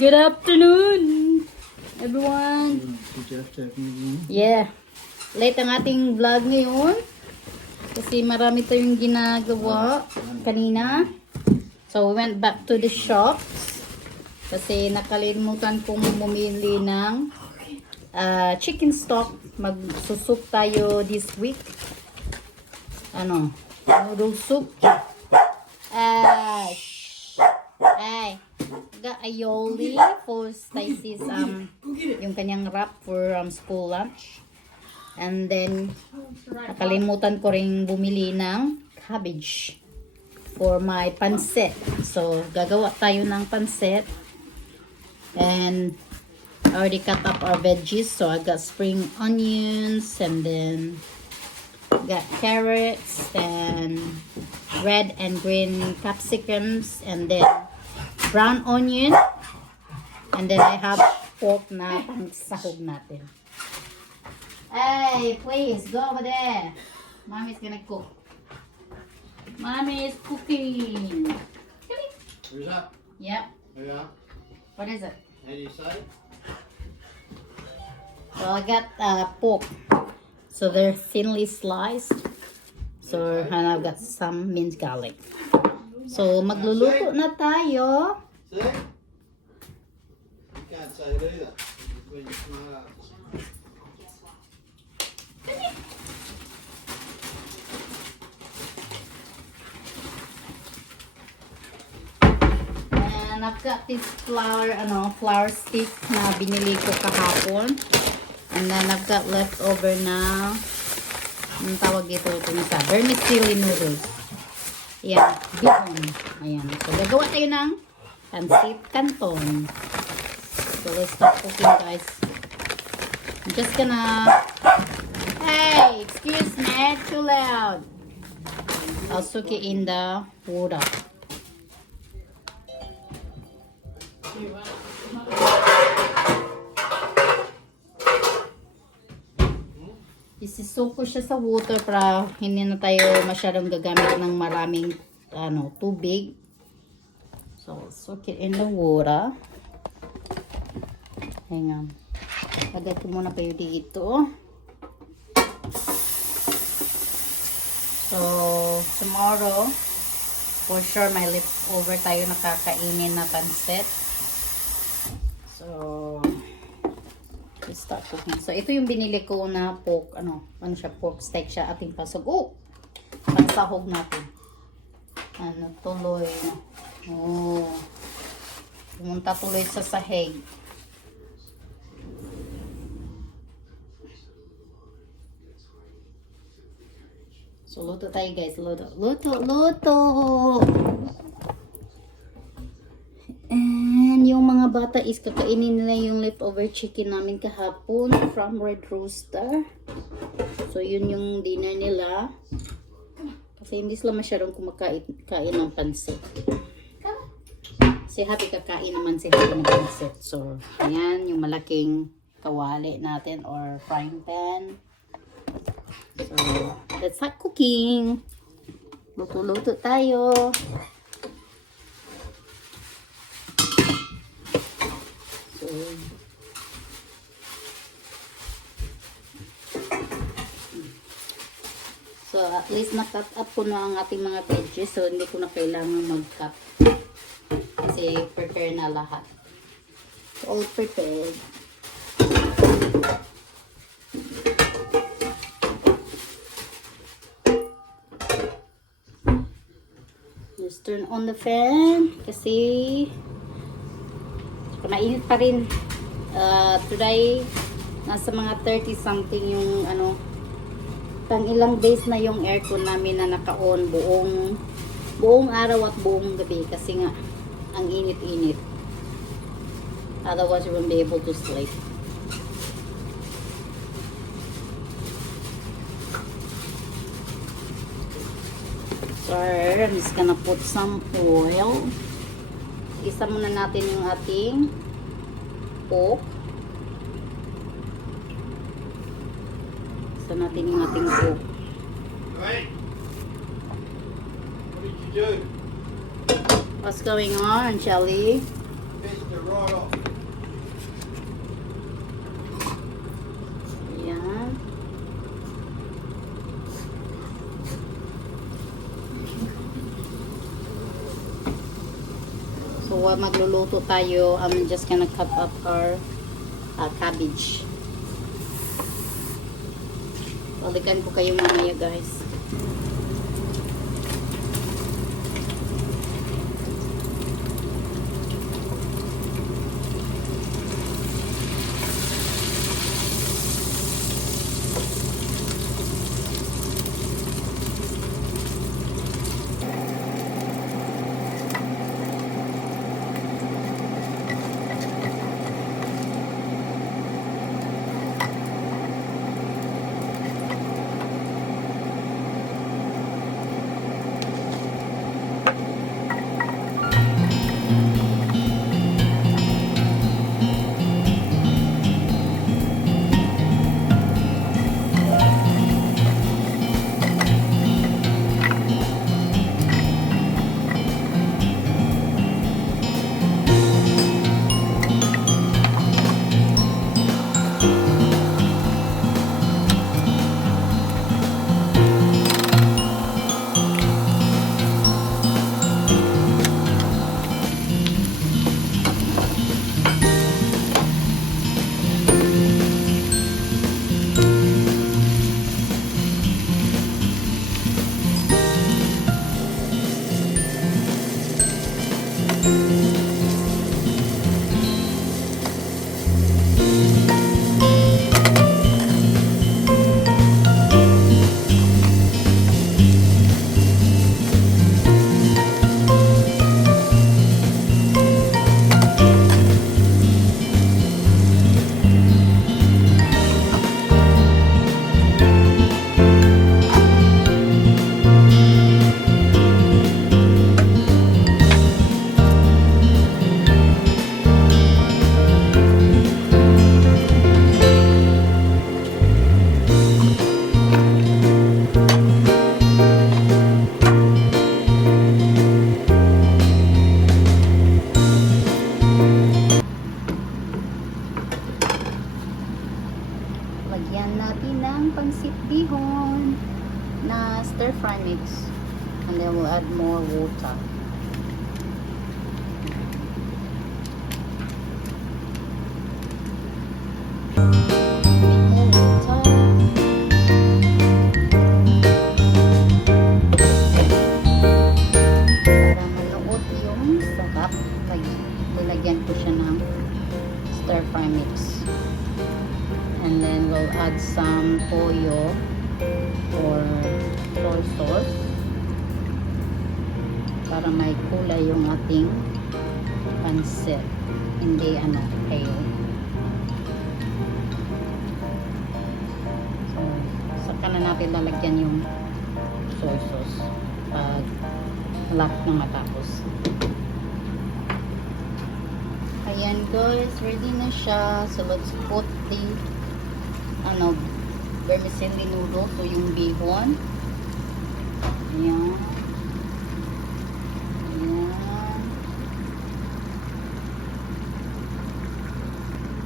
Good afternoon, everyone. Yeah. Late ang ating vlog ngayon. Kasi marami tayong ginagawa kanina. So, we went back to the shops. Kasi nakalimutan kong bumili ng chicken stock. Magsusup tayo this week. Noodle soup. Ay, got aioli for Stacy's yung kanyang wrap for school lunch. And then nakalimutan ko ring bumili ng cabbage for my pancit. So gagawa tayo ng pancit. And I already cut up our veggies. So I got spring onions and then got carrots and red and green capsicums and then brown onion, and then I have pork na pangsahog natin. Hey, please go over there. Mommy's gonna cook. Mommy is cooking. Who's that? Yep. Oh yeah? What is it? How do you say? So I got pork. So they're thinly sliced. So and I've got some minced garlic. So magluluto na tayo. See? You can't say it either. When you smile. And I've got this flour stick na binili ko kahapon. And then I've got leftover na anong tawag dito sa vermicelli noodles. Ayan, bihon. Ayan. So, gagawa tayo ng pancit canton. So, let's start cooking, guys. I'm just gonna... Hey! Excuse me! Too loud! I'll soak it in the water. Isisok ko siya sa water para hindi na tayo masyadong gagamit ng maraming tubig. So, soak it in the water. Hang on. Lagay ko muna kayo dito. So, tomorrow, for sure, may leftover tayo nakakainin na pancit. So, let's start cooking. So, ito yung binili ko na pork, pork steak siya, ating pasog. Oh! Pansahog natin. Tuloy. Oh. Pumunta tuloy sa sahig. So, luto tayo, guys. Luto! And yung mga bata is kakainin nila yung leftover chicken namin kahapon from Red Rooster. So, yun yung dinner nila. Kasi hindi sila masyadong kumakain ng pansit. Si Happy kakain naman si Happy ng pansit. So, ayan yung malaking kawali natin or frying pan. So, let's start cooking. Luto-luto tayo. So, at least na-cut up ko na ang ating mga veggies. So, hindi ko na kailangan mag-cut. Kasi prepare na lahat. All prepared. Just turn on the fan. Kasi mainit pa rin. Today, nasa mga 30 something yung pang ilang days na yung aircon namin na naka-on buong araw at buong gabi kasi nga ang init-init. Otherwise, you won't be able to sleep. So, I'm just gonna put some oil. Isa muna natin yung ating pork. Isa natin yung ating pork. Hey! What did you do? What's going on, Shelly? Fish it right off. Ayan. So, magluluto tayo. I'm just gonna cut up our cabbage. Balikan ko kayo mamaya, guys. Lagyan natin ng pansit bihon na stir fry mix. And then we'll add more water. More water. Para manuot yung sarap. Nilagyan ko siya ng stir fry mix. And then we'll add some toyo or soy sauce para may kulay yung ating pansit, hindi pale. So, saka na natin lalagyan yung soy sauce pag malapit na matapos. Ayan guys, ready na siya. So let's put the vermicelli noodles, so yung bihon. Ayan. Ayan.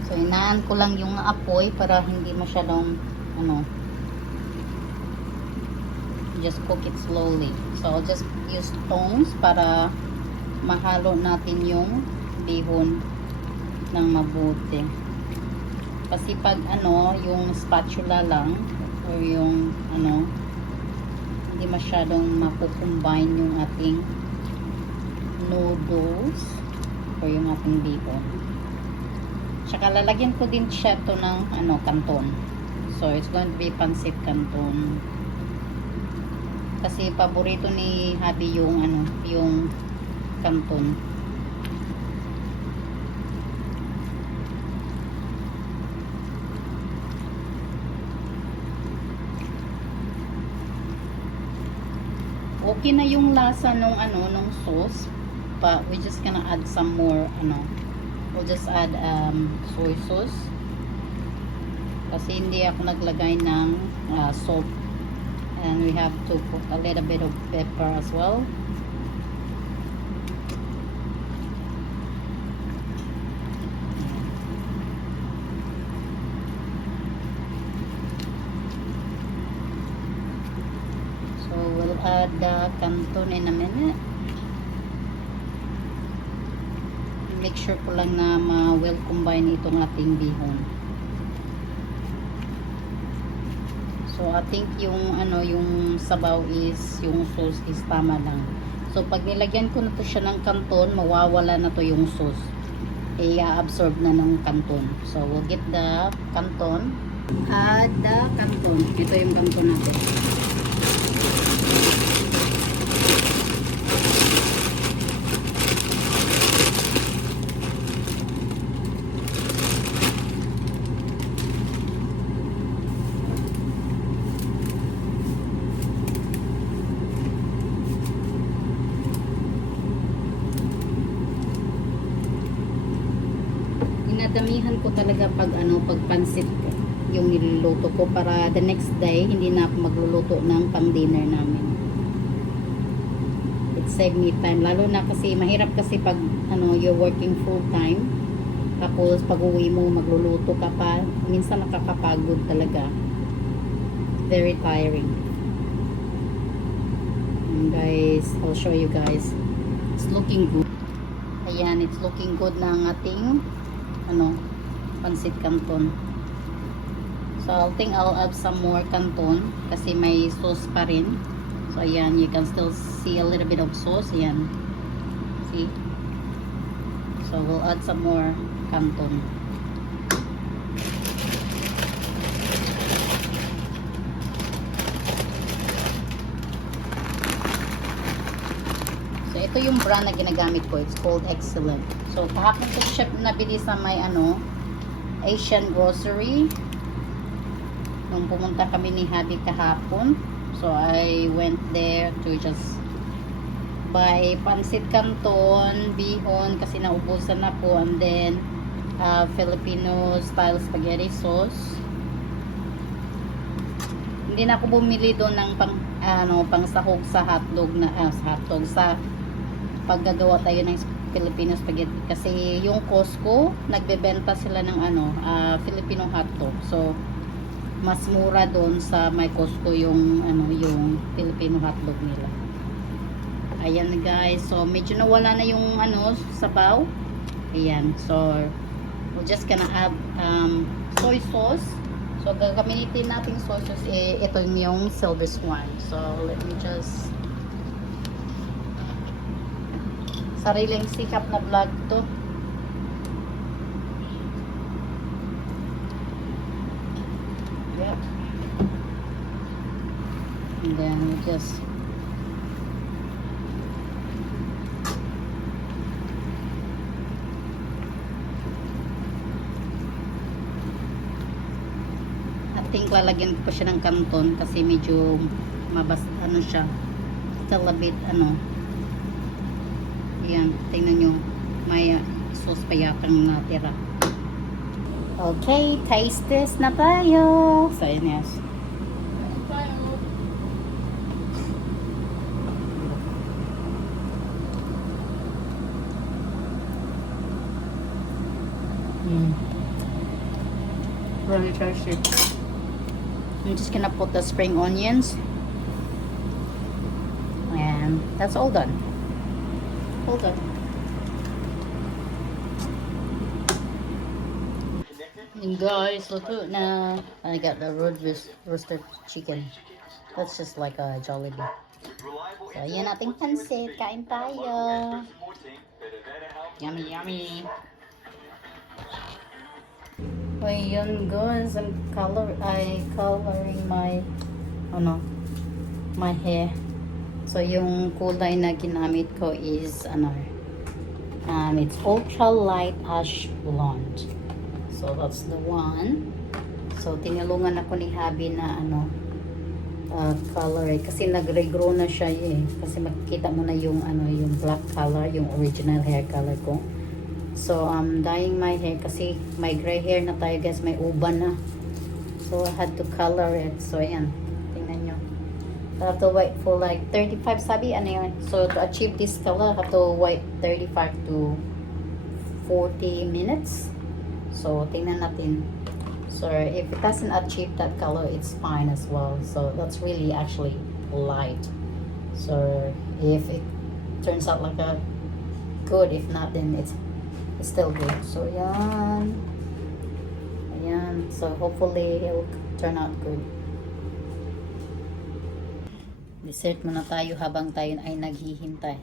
So inaan ko lang yung apoy para hindi masyadong just cook it slowly. So I'll just use tongs para mahalo natin yung bihon ng mabuti. Kasi pag yung spatula lang or yung hindi masyadong makukombine yung ating noodles or yung ating bihon. Tsaka lalagyan ko din siya to ng canton. So it's going to be pancit canton. Kasi paborito ni Habi yung yung canton. Okay na yung lasa nung sauce, but we just gonna add some more we'll just add soy sauce kasi hindi ako naglagay ng salt, and we have to put a little bit of pepper as well. will add the canton in a minute. Make sure ko lang na ma-well combine itong ating bihon. So I think yung yung sabaw is, yung sauce is tama lang. So pag nilagyan ko na to siya ng canton, mawawala na to yung sauce. I-absorb na ng canton. So we'll get the canton. Add the canton. Ito yung canton natin. Dinadamihan ko talaga pag pag pansit yung niluluto ko para the next day hindi na ako magluluto ng pang dinner namin. It save me time, lalo na kasi mahirap kasi pag you're working full time, tapos pag uwi mo magluluto ka pa, minsan nakakapagod talaga. Very tiring. And guys, I'll show you guys. It's looking good. Ayan, it's looking good na ang ating pansit canton. So I think I'll add some more canton kasi may sauce pa rin. So ayan, you can still see a little bit of sauce. Ayan, see? So we'll add some more canton. So ito yung brand na ginagamit ko. It's called Excellent. So kahapon ko siya nabili sa may Asian grocery. Nung pumunta kami ni Habi kahapon. So I went there to just buy pansit canton, bihon kasi naubusan na po, and then Filipino style spaghetti sauce. Hindi na ako bumili doon ng pang sahog sa hotdog sa paggagawa tayo ng Filipino spaghetti kasi yung Costco nagbebenta sila ng Filipino hotdog. So mas mura doon sa may Costco yung yung Filipino hotdog nila. Ayan guys, so medyo nawala na yung sabaw. Ayan, so we're just gonna add soy sauce. So gagamitin natin soy sauce, ito yung Silver Swan. So let me just, sariling sikap na vlog to. Yep. And then we just think lalagyan ko pa siya ng canton kasi medyo siya, still a bit ayan, tingnan nyo, may sauce pa yatang natira. Okay, taste test na tayo. So ayan, yes. Very tasty. I'm just gonna put the spring onions, and that's all done. All done. And guys, look na. I got the roasted chicken. That's just like a Jollibee. So yan ating pansit. Kain tayo. Yummy, yummy. Ayan guys, I'm coloring my my hair. So yung kulay na ginamit ko is it's ultra light ash blonde. So that's the one. So tinulungan ako ni Habi na color kasi nag-regrow na siya kasi makikita mo na yung yung black color, yung original hair color ko. So I'm dyeing my hair kasi may gray hair na tayo guys, may uban na. So I had to color it. So ayan, tingnan nyo. I have to wait for like 35 sabi yun. So to achieve this color, I have to wait 35 to 40 minutes. So tingnan natin. So if it doesn't achieve that color, it's fine as well. So that's really actually light. So if it turns out like a good, if not, then it's still good. So yan. Ayan. So hopefully it will turn out good. Dessert muna tayo habang tayo ay naghihintay.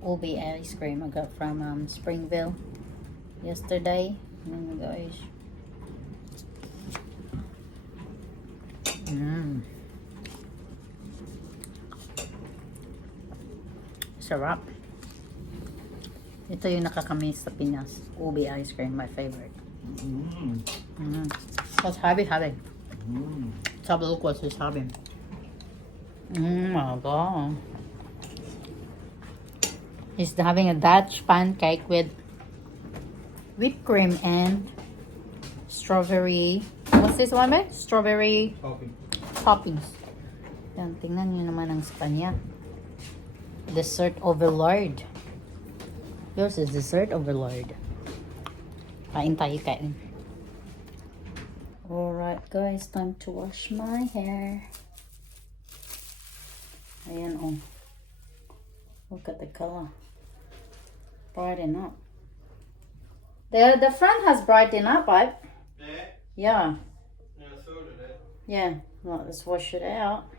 Ube ice cream I got from Springville yesterday. Ayan guys. Sarap. Ito yung nakakamiss sa Pinas. Ube ice cream, my favorite. Sabi. Sabi ko sabi. My God. He's having a Dutch pancake with whipped cream and strawberry. What's this one, man? Strawberry Coffee. toppings. Yan, tingnan nyo naman ang sa kanya. Dessert overlord. Yours is dessert overlord. Kain tayo, kain. Alright guys, time to wash my hair. Ayan, oh. Look at the color. Brighten up. The front has brightened up, right? Yeah. Yeah. Yeah, so did it. Yeah. Well, let's wash it out.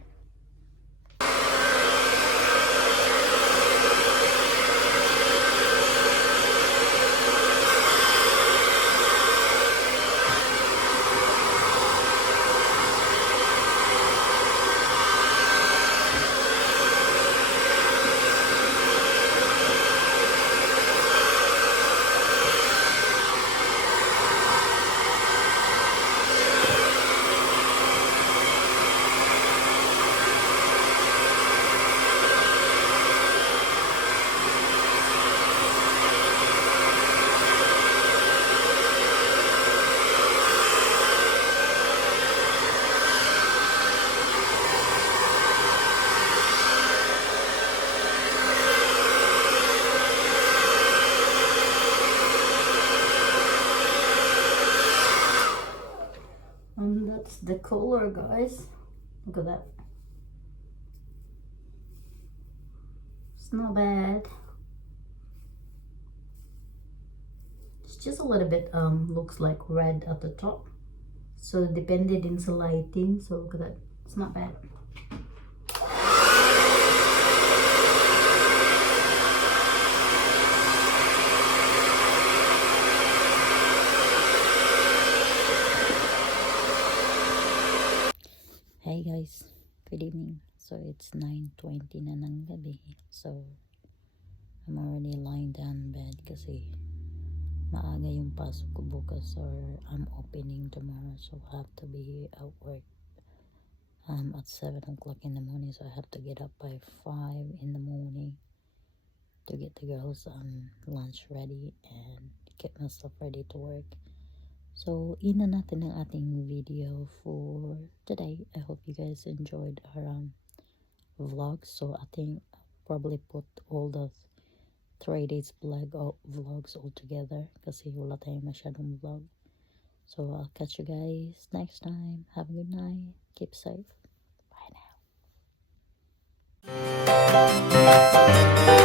And that's the color, guys. Look at that. It's not bad. It's just a little bit looks like red at the top. So depended in the lighting. So look at that. It's not bad. Hey guys, good evening. So it's 9:20 na ng gabi. So I'm already lying down in bed kasi maaga yung pasok ko bukas, or I'm opening tomorrow, so I have to be at work at 7 o'clock in the morning. So I have to get up by 5 in the morning to get the girls lunch ready and get myself ready to work. So, ina natin ang ating video for today. I hope you guys enjoyed our vlog. So, I think I'll probably put all the 3 days vlogs all together kasi wala tayong masyadong vlog. So, I'll catch you guys next time. Have a good night. Keep safe. Bye now.